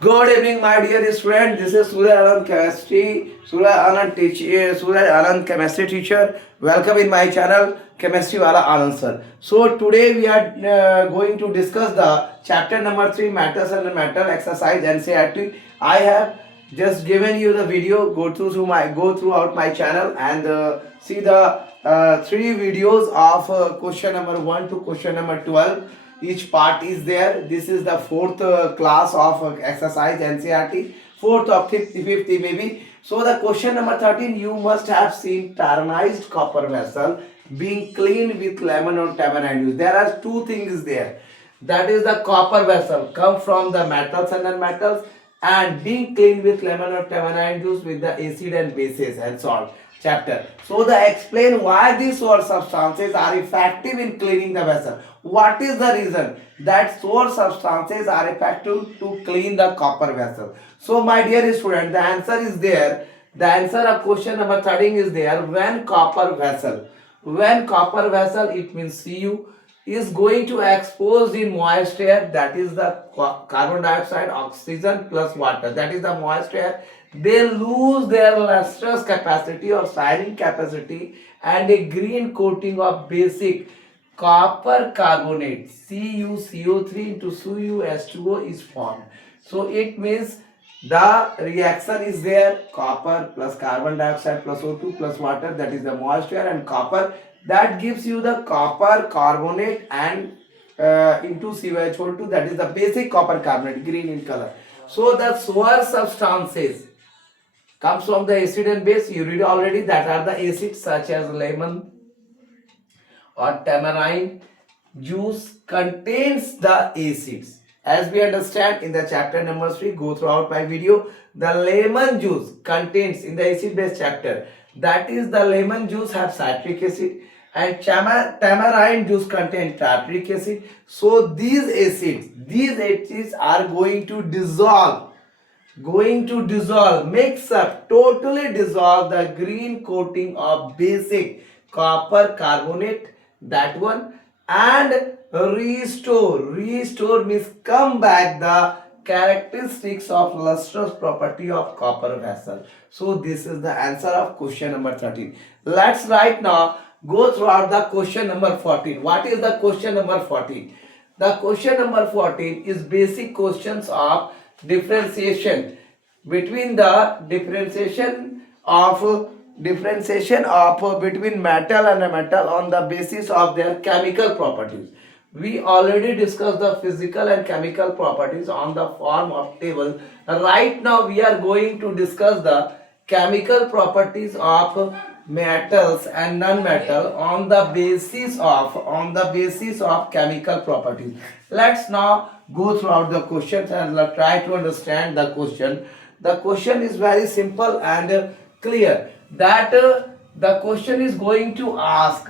Good evening, my dear student. This is Surya Anand Chemistry. Surya Anand Chemistry teacher. Welcome in my channel, Chemistry Wala Anand sir. So today we are going to discuss the chapter number 3, Metals and Metal exercise NCERT. I have just given you the video. Go throughout my channel and see the three videos of question number 1 to question number 12. Each part is there. This is the fourth class of exercise NCERT, fourth or fifth maybe. So the question number 13, you must have seen tarnished copper vessel being cleaned with lemon or tamarind juice. There are two things there. That is the copper vessel come from the metals and non-metals and being cleaned with lemon or tamarind juice with the acid and bases and salt chapter. So the explain why these sour substances are effective in cleaning the vessel. What is the reason that sour substances are effective to clean the copper vessel? So my dear student, the answer is there. The answer of question number 13 is there. When copper vessel, it means Cu, is going to expose in moist air, that is the carbon dioxide, oxygen plus water, that is the moist air, they lose their lustrous capacity or shining capacity and a green coating of basic copper carbonate CuCO3 into CuS2O is formed. So it means the reaction is there, copper plus carbon dioxide plus O2 plus water, that is the moisture, and copper, that gives you the copper carbonate and into CuHO2, that is the basic copper carbonate, green in color. So the sour substances comes from the acid and base. You read already, that are the acids such as lemon or tamarind juice contains the acids. As we understand in the chapter number 3, go throughout my video, the lemon juice contains in the acid base chapter, that is the lemon juice have citric acid and tamarind juice contains tartaric acid. So these acids are going to mix up, totally dissolve the green coating of basic copper carbonate, that one, and restore means come back the characteristics of lustrous property of copper vessel. So this is the answer of question number 13. Let's right now go throughout the question number 14. What is the question number 14? The question number 14 is basic questions of differentiation between the differentiation of between metal and a metal on the basis of their chemical properties. We already discussed the physical and chemical properties on the form of table. Right now we are going to discuss the chemical properties of metals and non-metal on the basis of chemical properties. Let's now go throughout the questions and try to understand the question. The question is very simple and clear. That the question is going to ask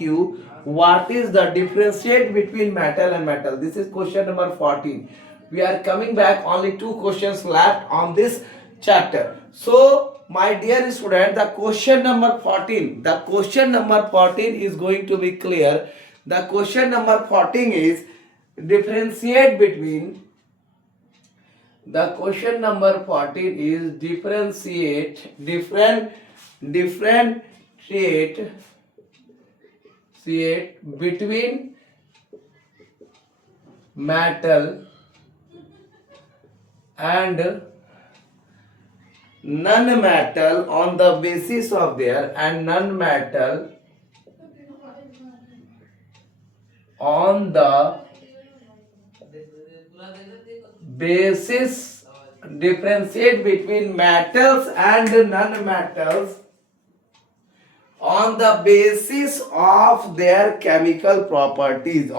you what is the differentiate between metal and metal. This is question number 14. We are coming back, only two questions left on this chapter. So my dear student, the question number 14 is going to be clear. The question number 14 is differentiate between between metal and non-metal on the basis of their non-metal on the basis differentiate between metals and non-metals on the basis of their chemical properties,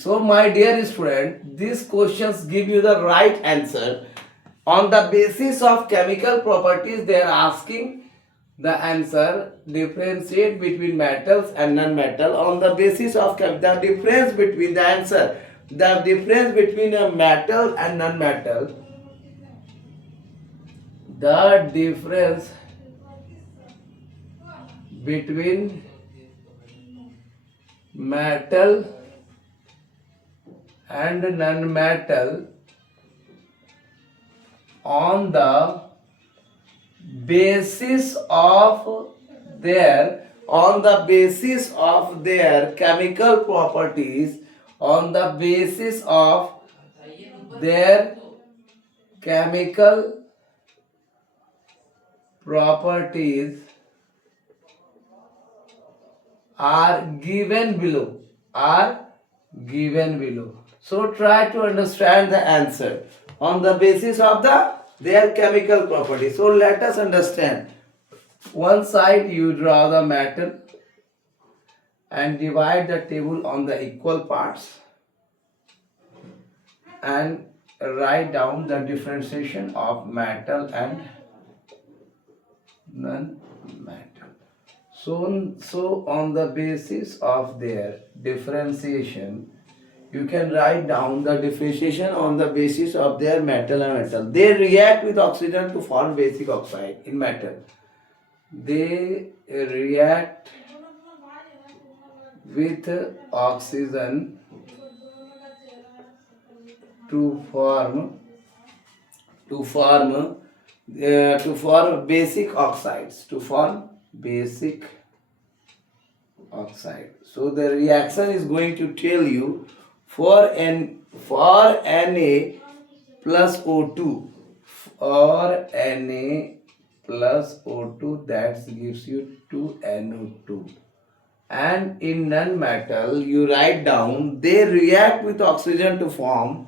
So my dear student, these questions give you the right answer. On the basis of chemical properties, they are asking the answer, differentiate between metals and non-metal on the basis of the difference between the answer. The difference between a metal and non-metal, the difference between metal and non-metal on the basis of their chemical properties, on the basis of their chemical properties are given below. Are given below. So try to understand the answer on the basis of their chemical properties. So let us understand. One side you draw the metal and divide the table on the equal parts and write down the differentiation of metal and non-metal. So on the basis of their differentiation, you can write down the differentiation on the basis of their metal and metal. They react with oxygen to form basic oxide in metal. They react with oxygen to form basic oxides, to form basic oxide. So the reaction is going to tell you for Na plus O2, for Na plus O2, that gives you 2NO2. And in non-metal you write down they react with oxygen to form,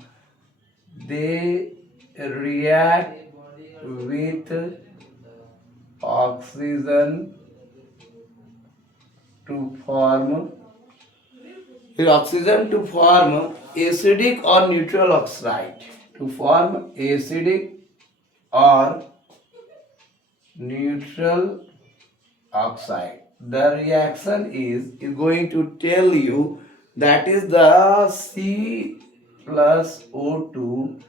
they react with oxygen to form acidic or neutral oxide, to form acidic or neutral oxide. The reaction is going to tell you that is the C plus O2,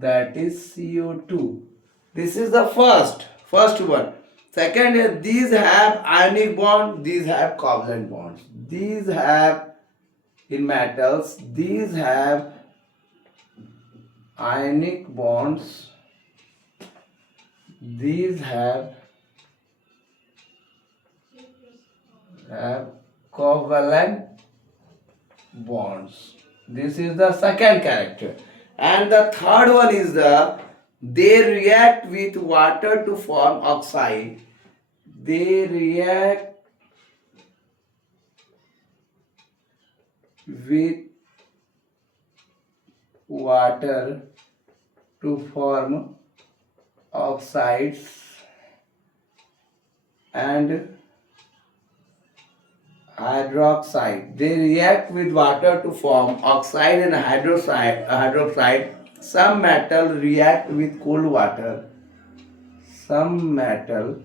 that is CO2. This is the first one. Second is these have ionic bond, these have covalent bonds. These have in metals, these have ionic bonds, these have covalent bonds. This is the second character. And the third one is they react with water to form oxide. They react with water to form oxides and hydroxide. They react with water to form oxide and hydroxide. Some metal react with cold water. Some metal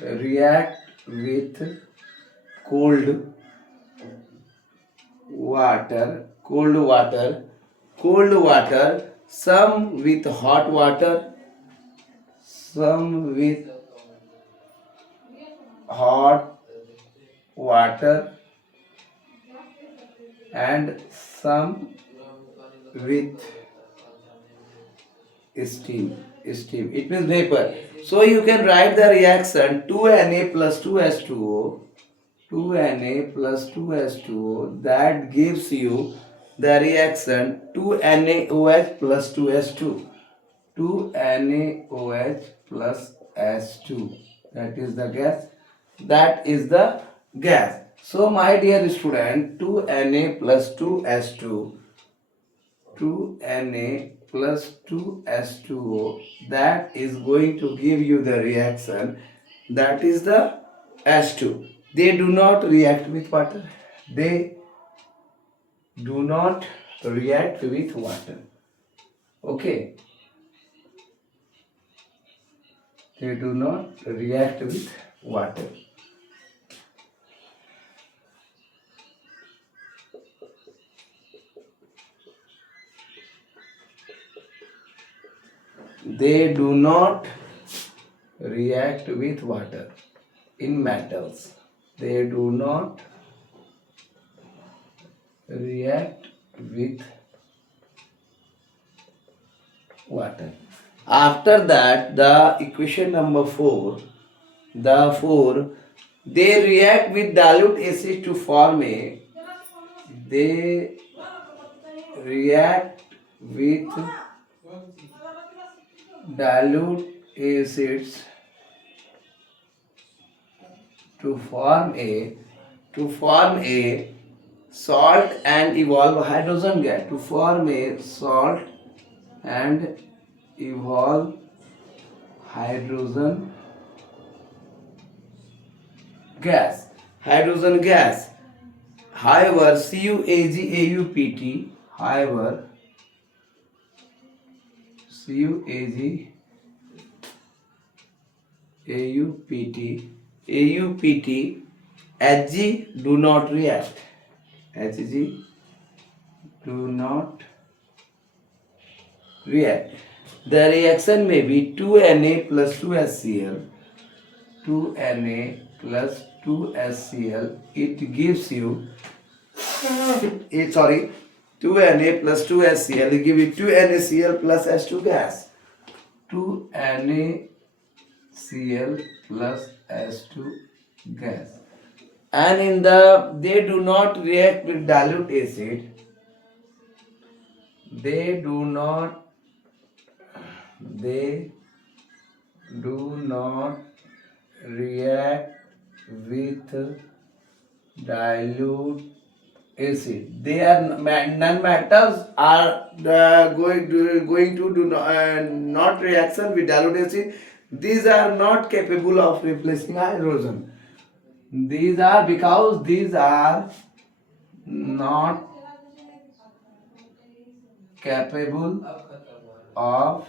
react with cold water, some with hot water, some with hot water, and some with steam. It means vapor. So you can write the reaction 2Na plus 2H2O, 2Na plus 2H2O, that gives you the reaction 2NaOH plus 2H2, 2NaOH plus H2. That is the gas. That is the gas. So my dear student, 2Na plus 2H2, 2Na plus 2H2O, that is going to give you the reaction, that is the H2. They do not react with water. They do not react with water. Okay. They do not react with water. They do not react with water. in metals. They do not react with water. After that, the equation number 4, they react with dilute acid to form a, they react with dilute acids to form a salt and evolve hydrogen gas, to form a salt and evolve hydrogen gas. However, CuAgAuPt, Hg do not react. Hg do not react. The reaction may be 2Na plus 2HCl. 2Na plus 2HCl. It gives you 2Na plus 2HCl. It gives you 2NaCl plus H2 gas. 2NaCl plus H2 gas. And in they do not react with dilute acid. They do not react with dilute acid. They are non-metals are going to do not reaction with dilute acid. These are not capable of replacing hydrogen. These are because these are not capable of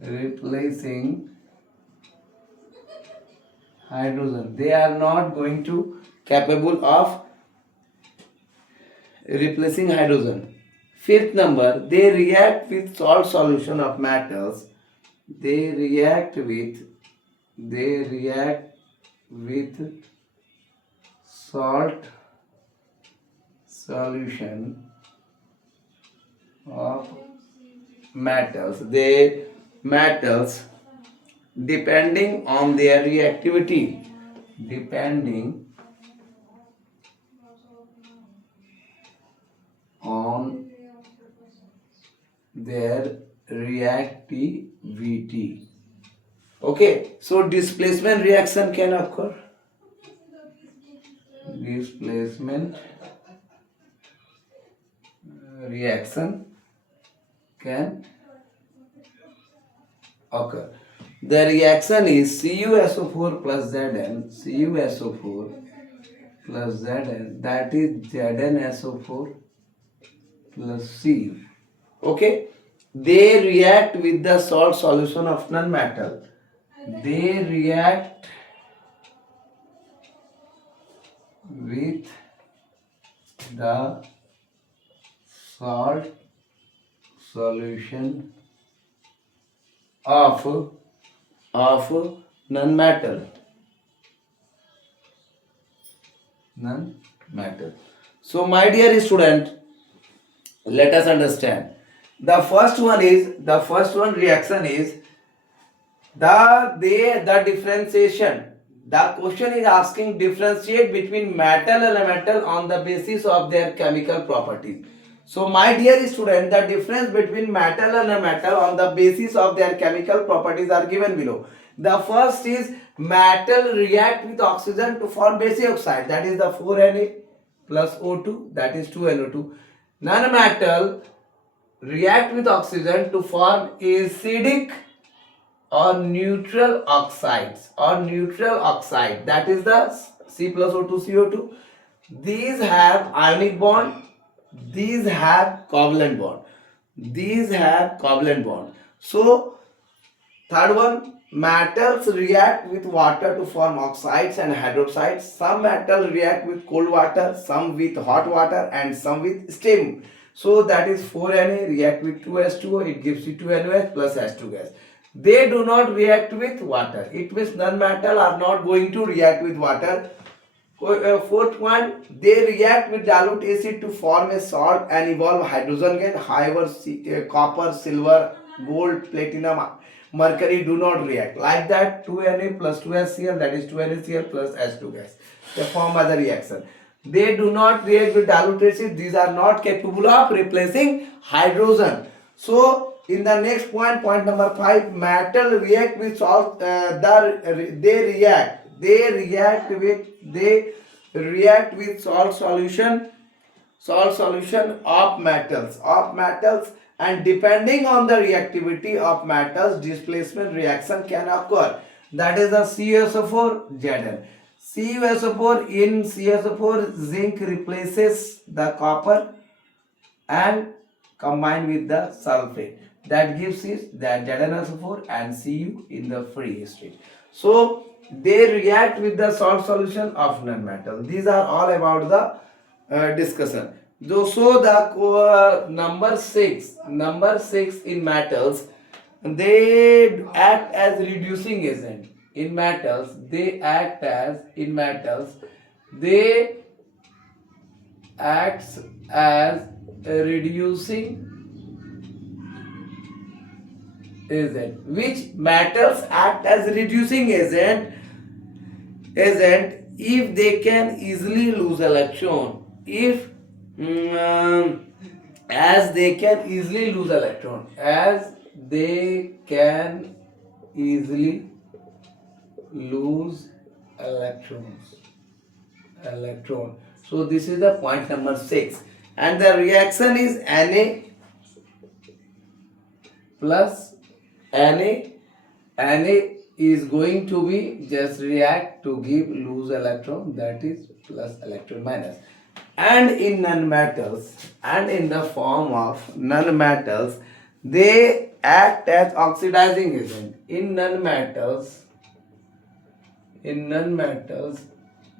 replacing hydrogen. They are not going to capable of replacing hydrogen. Fifth number, they react with salt solution of metals. They react with salt solution of metals. They metals depending on their reactivity. Depending on their reactivity. Okay, so displacement reaction can occur. Displacement reaction can occur. The reaction is CuSO4 plus Zn, CuSO4 plus Zn, that is ZnSO4 plus Cu. Okay, they react with the salt solution of non-metal. They react with the salt solution of non-metal. So my dear student, let us understand. The first one reaction is the differentiation. The question is asking differentiate between metal and metal on the basis of their chemical properties. So my dear student, the difference between metal and a metal on the basis of their chemical properties are given below. The first is metal react with oxygen to form basic oxide, that is the 4Na plus O2, that is 2NO2. Non-metal react with oxygen to form acidic or neutral oxides that is the C plus O2 CO2. These have ionic bond, these have covalent bond. So third one, metals react with water to form oxides and hydroxides. Some metals react with cold water, some with hot water, and some with steam. So that is 4Na react with 2H2O, it gives you 2NOH plus H2 gas. they do not react with water. It means non-metal are not going to react with water. Fourth one, they react with dilute acid to form a salt and evolve hydrogen gas. However, copper, silver, gold, platinum, mercury do not react. Like that, 2Na plus 2HCl, that is 2NaCl plus H2 gas. They form other reaction. They do not react with dilute acid. These are not capable of replacing hydrogen. So, in the next point, point number 5, metal react with salt. They react with salt solution of metals, and depending on the reactivity of metals, displacement reaction can occur. That is the CuSO4 Zn. CuSO4, in CuSO4, zinc replaces the copper and combined with the sulfate. That gives us that ZnSO4 and Cu in the free state. So they react with the salt solution of non-metal. These are all about the discussion. So the number six in metals, they act as reducing agent. In metals, they act as acts as a reducing agent. Which metals act as reducing agent if they can easily lose electron. If as they can easily lose electron, lose electron. So this is the point number 6, and the reaction is Na plus Na is going to be just react to give lose electron, that is plus electron minus. And in nonmetals, and in the form of nonmetals, they act as oxidizing agent. In nonmetals,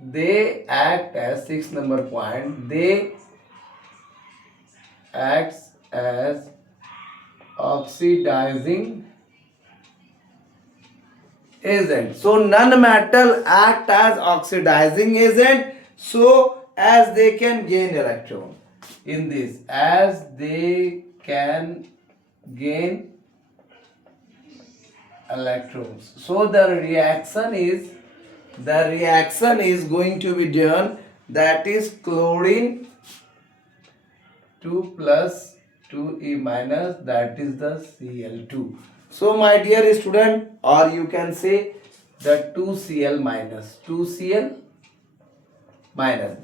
they act as 6 number point, they acts as oxidizing agent. So non-metal act as oxidizing agent, so as they can gain electron. In this, as they can gain electrons. So the reaction is going to be done, that is chlorine 2 plus 2E minus, that is the Cl2. So my dear student, or you can say the 2Cl minus.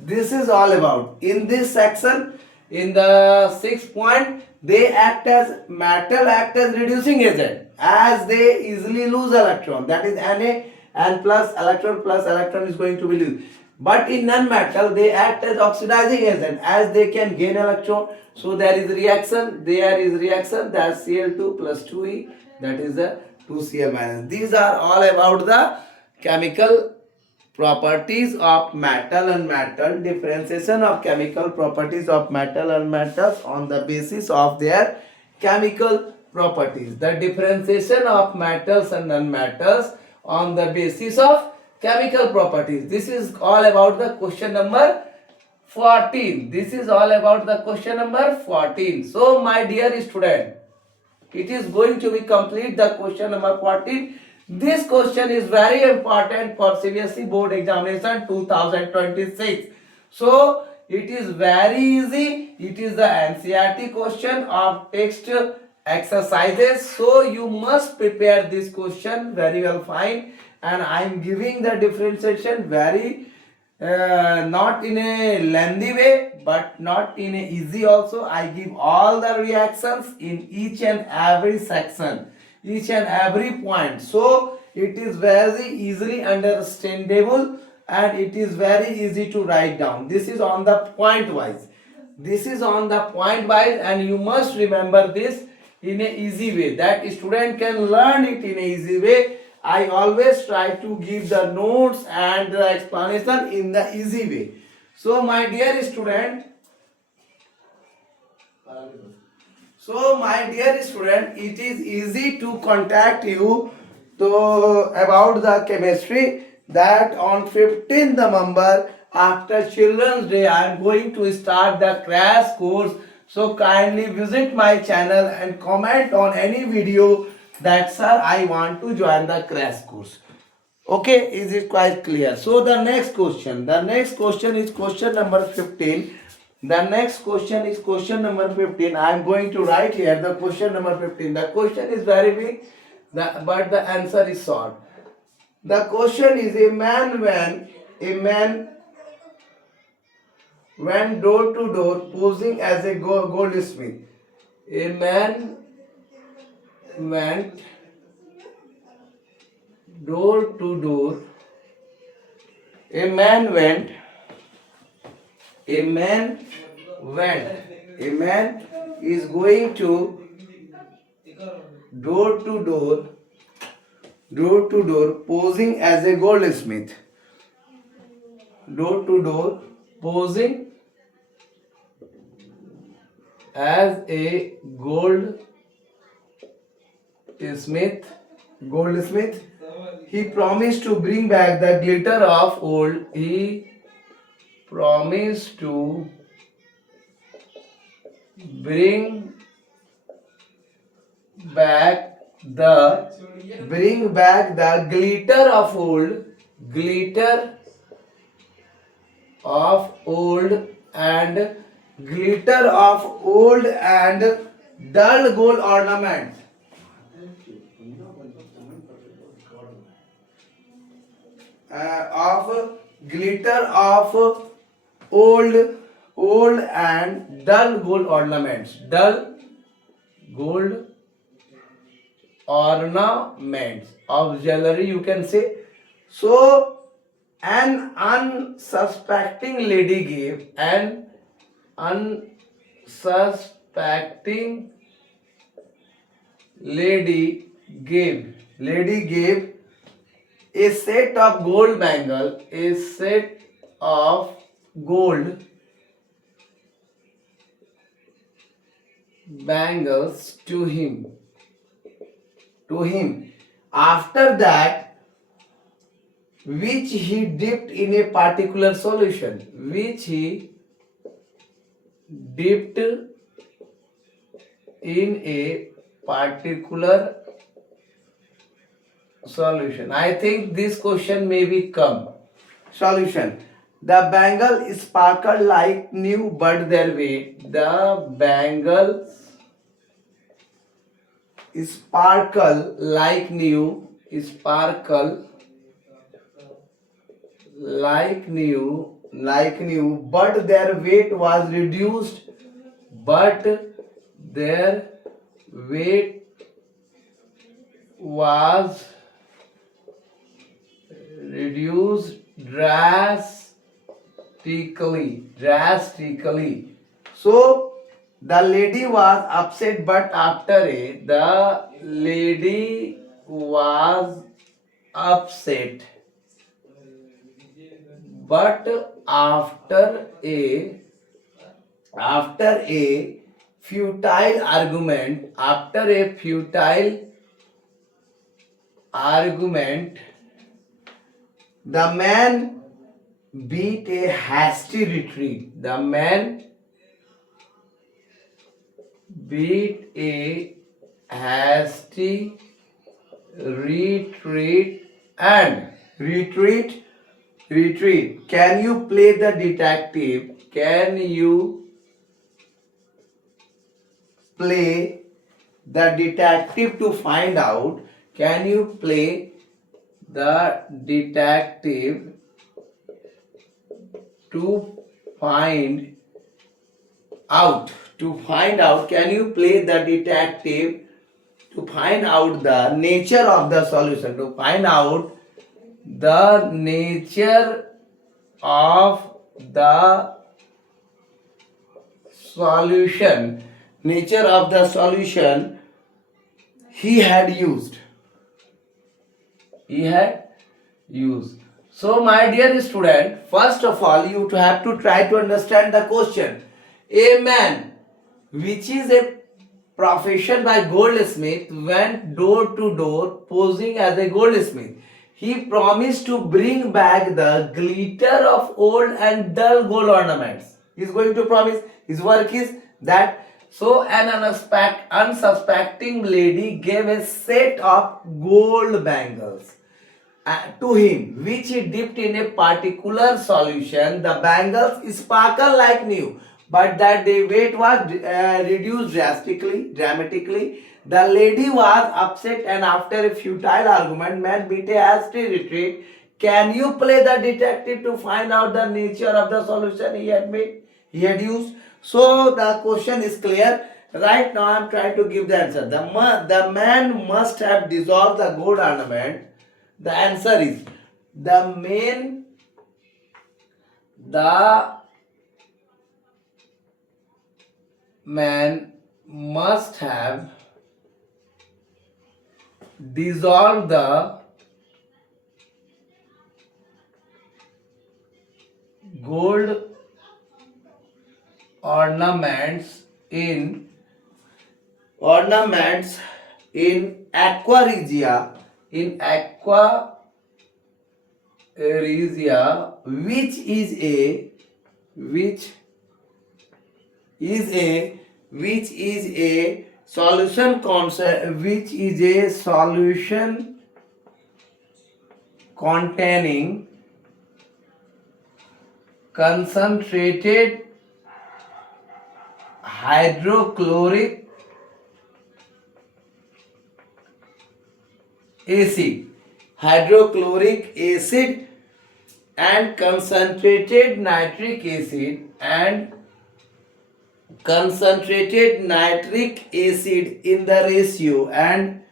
This is all about. In this section, in the 6th point, metal act as reducing agent as they easily lose electron. That is Na, and plus electron is going to be lost. But in non-metal, they act as oxidizing agent as they can gain electron. So there is reaction, that Cl2 plus 2E, that is the 2Cl minus. These are all about the chemical properties of metal and metal, differentiation of chemical properties of metal and metals on the basis of their chemical properties. The differentiation of metals and non-metals on the basis of chemical properties. This is all about the question number 14. So my dear student, it is going to be complete the question number 14. This question is very important for CBSE board examination 2026. So it is very easy. It is the NCERT question of text exercises. So you must prepare this question very well, fine. And I am giving the differentiation very not in a lengthy way, but not in a easy also. I give all the reactions in each and every section, each and every point. So it is very easily understandable and it is very easy to write down. This is on the point wise. And you must remember this in a easy way, that student can learn it in a easy way. I always try to give the notes and the explanation in the easy way. So my dear student, So my dear student, it is easy to contact you to about the chemistry that on 15th November after Children's Day I am going to start the crash course. So kindly visit my channel and comment on any video that sir I want to join the crash course. Okay, is it quite clear? So the next question is question number 15. The next question is question number 15. I am going to write here the question number 15. The question is very big, but the answer is short. The question is a man went door to door posing as a goldsmith. A man went door to door. A man went a man a man is going to door to door posing as a goldsmith, door to door posing as a goldsmith. He promised to bring back the glitter of old. He promised to bring back the glitter of old and dull gold ornaments. Of glitter of old and dull gold ornaments. Dull gold ornaments of jewelry, you can say. So an unsuspecting lady gave a set of gold bangles to him. After that, which he dipped in a particular solution. I think this question may be come. Solution. The bangle sparkled like new, but their weight. The bangles sparkle like new, but their weight was reduced. Drastically. So the lady was upset, but after a futile argument, the man beat a hasty retreat. And retreat. Can you play the detective? To find out? Can you play the detective to find out? Can you play the detective to find out the nature of the solution? To find out the nature of the solution. He had used. So my dear student, first of all you have to try to understand the question. A man, which is a profession by goldsmith went door to door posing as a goldsmith. He promised to bring back the glitter of old and dull gold ornaments. He is going to promise. His work is that. So an unsuspecting lady gave a set of gold bangles to him, which he dipped in a particular solution. The bangles sparkle like new, but that the weight was reduced dramatically. The lady was upset, and after a futile argument, man beat a hasty retreat. Can you play the detective to find out the nature of the solution he had made? He had used. So the question is clear. Right now, I am trying to give the answer. The man must have dissolved the gold ornament. The answer is the man must have dissolved the gold ornaments in aqua regia which is a solution concept, which is a solution containing concentrated hydrochloric acid and concentrated nitric acid in the ratio and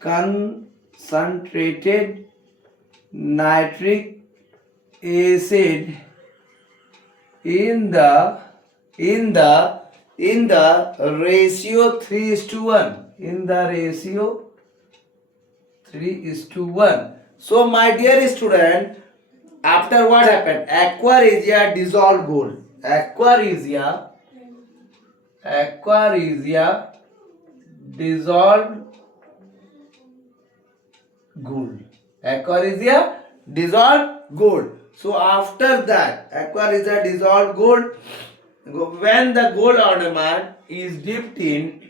concentrated nitric acid in the ratio 3:1. So my dear student, after what happened? Aqua regia dissolved gold. Aqua regia dissolved gold. Aqua regia dissolved gold. So after that, aqua regia dissolved gold. When the gold ornament is dipped in,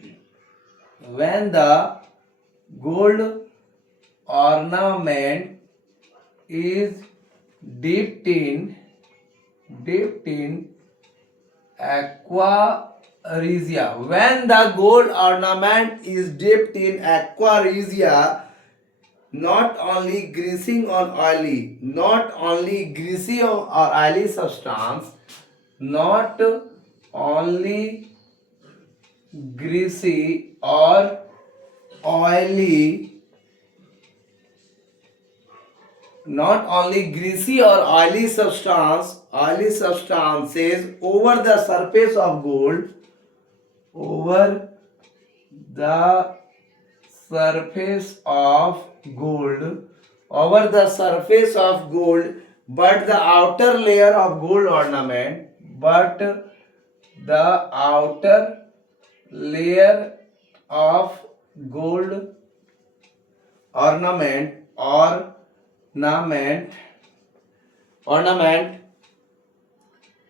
aqua regia. When the gold ornament is dipped in aqua regia, not only greasy or oily substance, not only greasy or oily substances over the surface of gold, but the outer layer of gold ornament,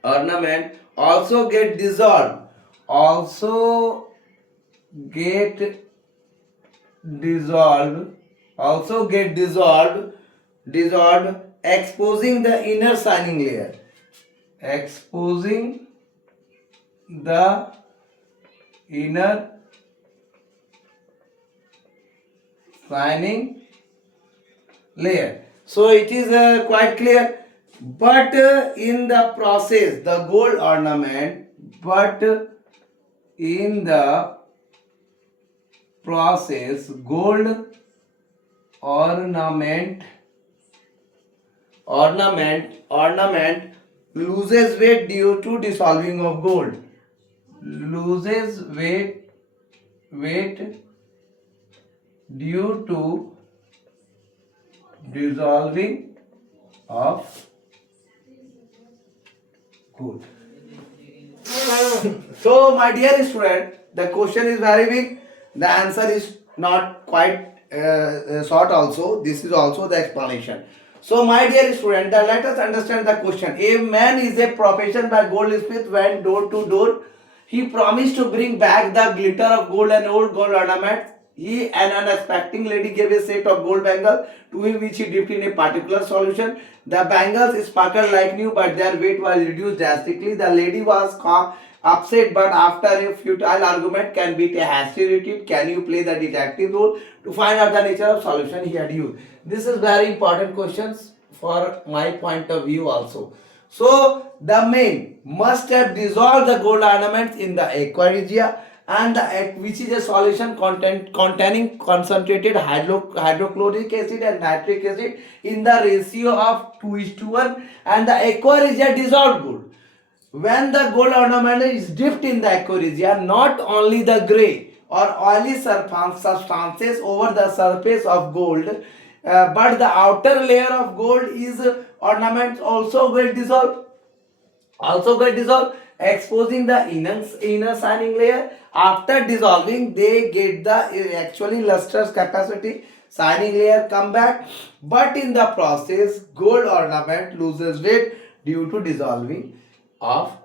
ornament also get dissolved, exposing the inner shining layer, So it is quite clear. But in the process, the gold ornament, gold ornament loses weight due to dissolving of gold. Loses weight due to dissolving of gold. So my dear student, The question is very big. The answer is not quite short also. This is also the explanation. So my dear student, let us understand the question. A man is a profession by goldsmith went door to door. He promised to bring back the glitter of gold and old gold ornaments. He, an unexpecting lady, gave a set of gold bangles to him which he dipped in a particular solution. The bangles sparkled like new, but their weight was reduced drastically. The lady was upset, but after a futile argument, can beat a hasty retreat. Can you play the detective role to find out the nature of solution he had used? This is very important questions for my point of view also. So the man must have dissolved the gold ornaments in the aqua regia, and which is a solution containing concentrated hydrochloric acid and nitric acid in the ratio of 2:1, and the aqua regia dissolved gold. When the gold ornament is dipped in the aqua regia, not only the gray or oily substances over the surface of gold, but the outer layer of gold is ornaments also get dissolved, exposing the inner shining layer. After dissolving, they get the actually lustrous capacity. Shining layer come back, but in the process, gold ornament loses weight due to dissolving of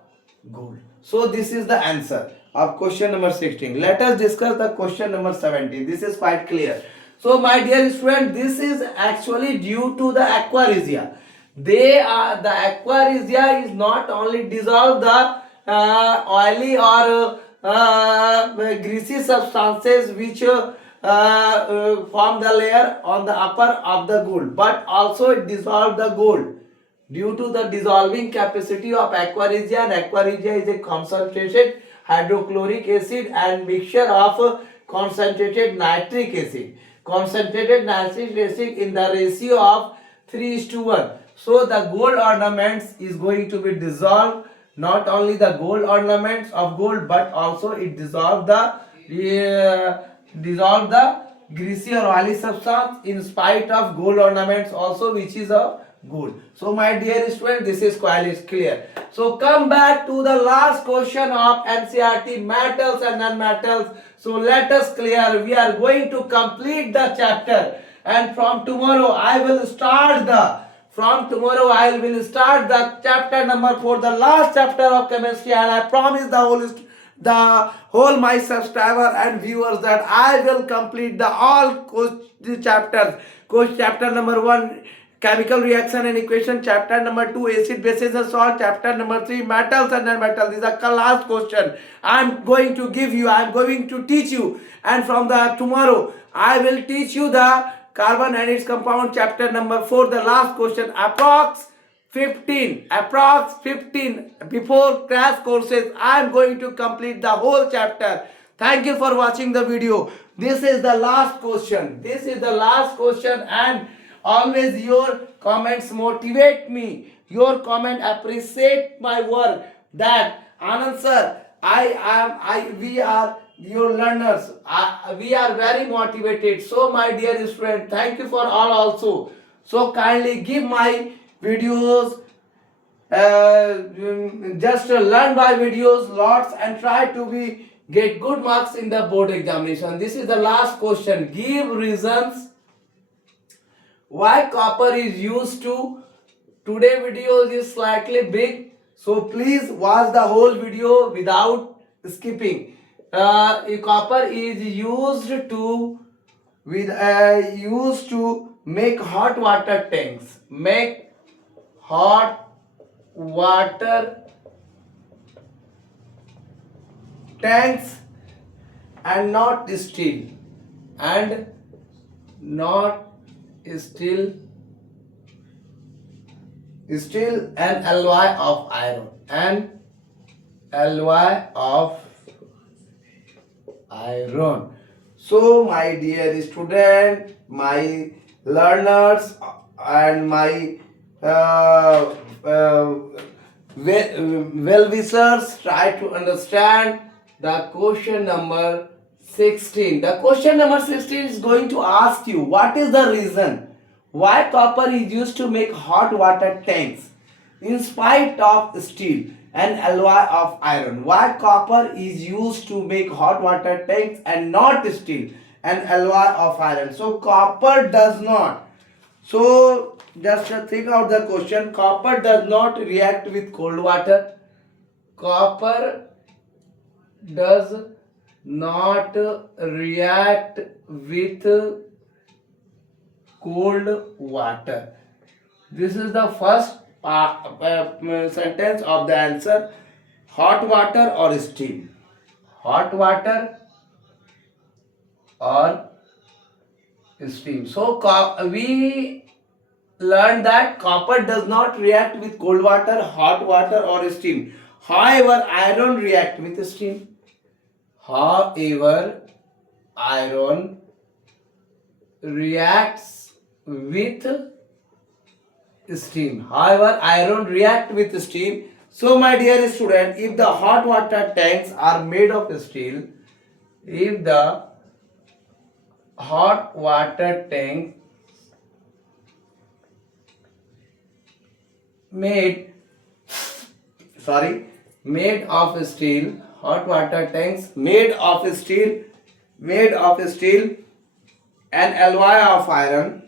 gold. So this is the answer of question number 16. Let us discuss the question number 17. This is quite clear. So my dear student, this is actually due to the aqua regia. The aqua regia is not only dissolve the oily or greasy substances which form the layer on the upper of the gold, but also it dissolve the gold due to the dissolving capacity of aqua regia. And aqua regia is a concentrated hydrochloric acid and mixture of concentrated nitric acid. Concentrated nitric acid in the ratio of 3:1. So the gold ornaments is going to be dissolved. Not only the gold ornaments of gold, but also it dissolve the greasy or oily substance in spite of gold ornaments also, which is of gold. So my dear student, this is quite clear. So come back to the last question of NCERT, metals and non-metals. So let us clear. We are going to complete the chapter, and from tomorrow I will start the chapter number 4, the last chapter of chemistry, and I promise the whole my subscriber and viewers that I will complete the all chapters. Chapter number 1, chemical reaction and equation. Chapter number 2, acid, bases and salt. Chapter number 3, metals and non-metals. This is the last question I am going to teach you, and from the tomorrow I will teach you the carbon and its compound. Chapter number 4, the last question, approx 15 before crash courses. I am going to complete the whole chapter. Thank you for watching the video. This is the last question, and always your comments motivate me. Your comment appreciate my work. That Anand sir, we are your learners. We are very motivated. So my dear student, thank you for all also. So kindly give my videos, just learn my videos lots and try to get good marks in the board examination. This is the last question. Give reasons why copper is used to. Today videos is slightly big, so please watch the whole video without skipping. Copper is used to make hot water tanks. Make hot water tanks, and not steel, and an alloy of iron, So my dear student, my learners and my well-wishers, try to understand the question number 16. The question number 16 is going to ask you, what is the reason why copper is used to make hot water tanks in spite of steel? and alloy of iron. Why copper is used to make hot water tanks and not steel and alloy of iron? So copper does not. So just think out the question. Copper does not react with cold water. Copper does not react with cold water. This is the first sentence of the answer. Hot water or steam? Hot water or steam. So we learned that copper does not react with cold water, hot water or steam. However, iron react with steam. However, iron reacts with steam. However, iron react with steam. So my dear student, if the hot water tanks are made of steel, if the hot water tank made of steel, hot water tanks made of steel and alloy of iron,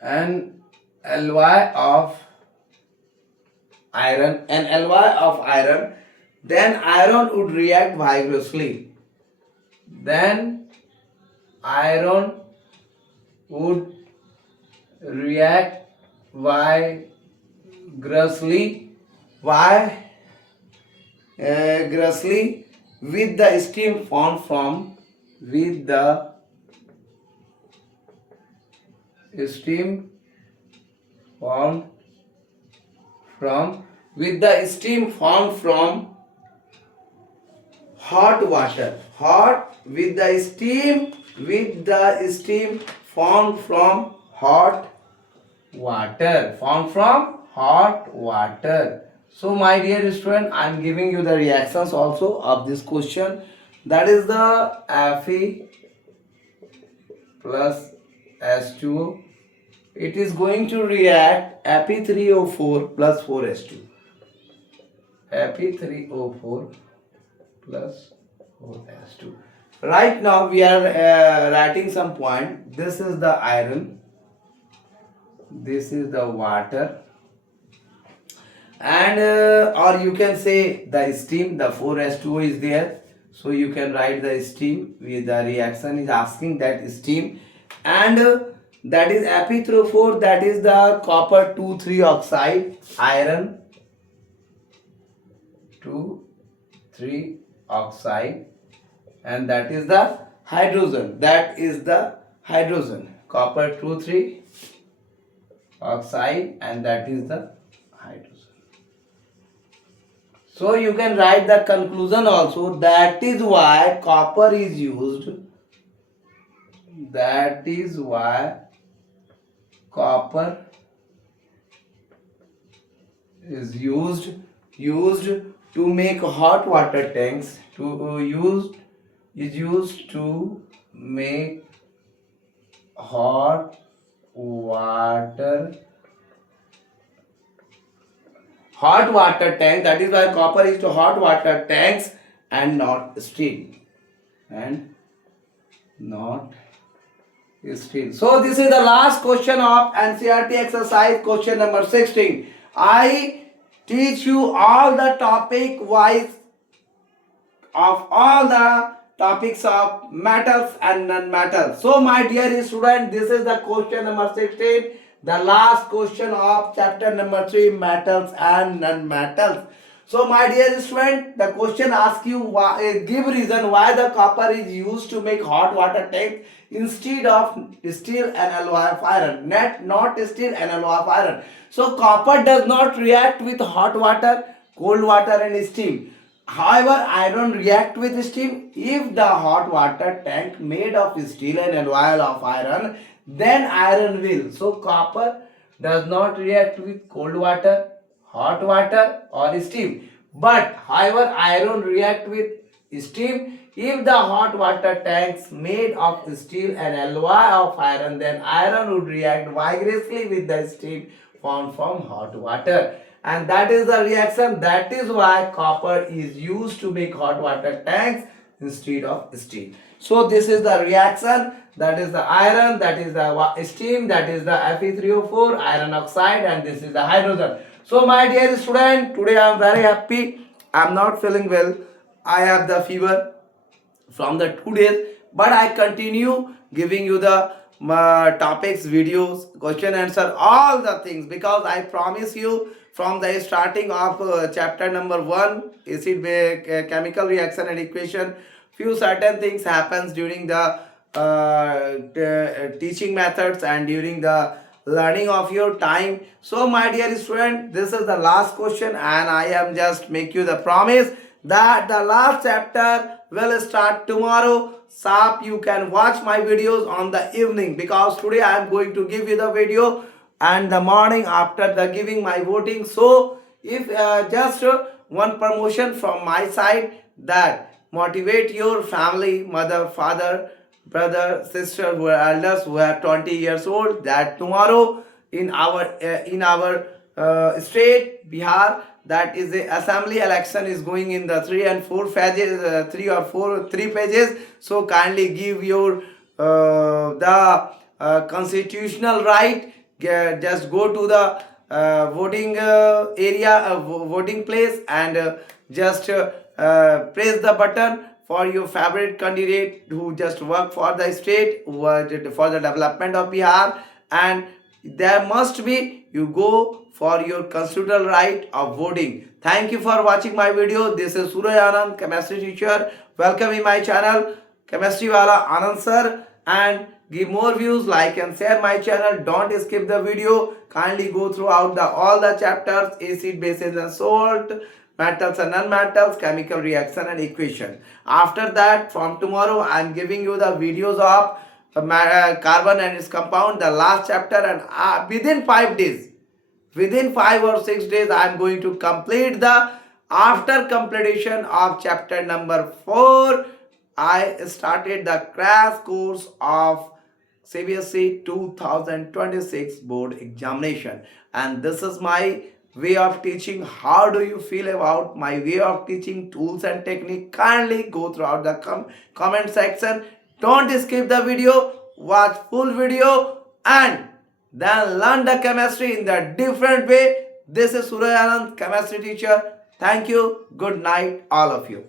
and alloy of iron, then iron would react vigorously. Then iron would react vigorously with the steam formed from hot water. With the steam formed from hot water. So my dear student, I am giving you the reactions also of this question. That is the Fe plus H2O. It is going to react Fe3O4 plus 4H2. Fe3O4 plus 4H2. Right now we are writing some point. This is the iron. This is the water. And or you can say the steam, the 4H2O is there. So you can write the steam with the reaction is asking that steam. And that is Fe3O4, that is the copper 2,3 oxide, iron 2,3 oxide, and that is the hydrogen. Copper 2,3 oxide, and that is the hydrogen. So you can write the conclusion also. That is why copper is used. That is why copper is used to make hot water tanks. Used to make hot water tank. That is why copper is to hot water tanks and not steel. So this is the last question of NCERT exercise, question number 16. I teach you all the topic wise of all the topics of metals and non-metals. So my dear student, this is the question number 16, the last question of chapter number 3, metals and non-metals. So my dear student, the question asks you give reason why the copper is used to make hot water tank instead of steel and alloy of iron. Not steel and alloy of iron. So copper does not react with hot water, cold water and steam. However, iron react with steam. If the hot water tank made of steel and alloy of iron, then iron will. So copper does not react with cold water, hot water or steam. But however, iron react with steam. If the hot water tanks made of steel and alloy of iron, then iron would react vigorously with the steam formed from hot water. and that is the reaction. That is why copper is used to make hot water tanks instead of steel. So this is the reaction. That is the iron, that is the steam, that is the Fe3O4 iron oxide, and this is the hydrogen. So my dear student, today I am very happy. I am not feeling well. I have the fever from the 2 days, but I continue giving you the topics, videos, question answer, all the things, because I promise you from the starting of chapter number 1, acid chemical reaction and equation, few certain things happens during the teaching methods and during the learning of your time. So my dear student, this is the last question, and I am just make you the promise that the last chapter will start tomorrow. Sharp, you can watch my videos on the evening, because today I am going to give you the video and the morning after the giving my voting. So if just one promotion from my side, that motivate your family, mother, father, brother, sister who are elders, who are 20 years old, that tomorrow in our state Bihar, that is the assembly election is going in the 3 and 4 phases, 3 pages. So kindly give your the constitutional right. Just go to the voting area, voting place, and just press the button for your favorite candidate who just work for the state, for the development of Bihar. And there must be, you go for your constitutional right of voting. Thank you for watching my video. This is Suraj Anand, chemistry teacher. Welcome in my channel, Chemistry Wala Anand sir. And give more views, like and share my channel. Don't skip the video. Kindly go throughout all the chapters: acid, bases and salt, metals and non-metals, chemical reaction and equation. After that, from tomorrow, I am giving you the videos of carbon and its compound, the last chapter, and within 5 days, within 5 or 6 days, I am going to complete the, after completion of chapter number 4, I started the crash course of CBSE 2026 board examination, and this is my way of teaching. How do you feel about my way of teaching, tools and technique? Kindly go throughout the comment section. Don't skip the video, watch full video, and then learn the chemistry in the different way. This is Suraj Anand, chemistry teacher. Thank you. Good night, all of you.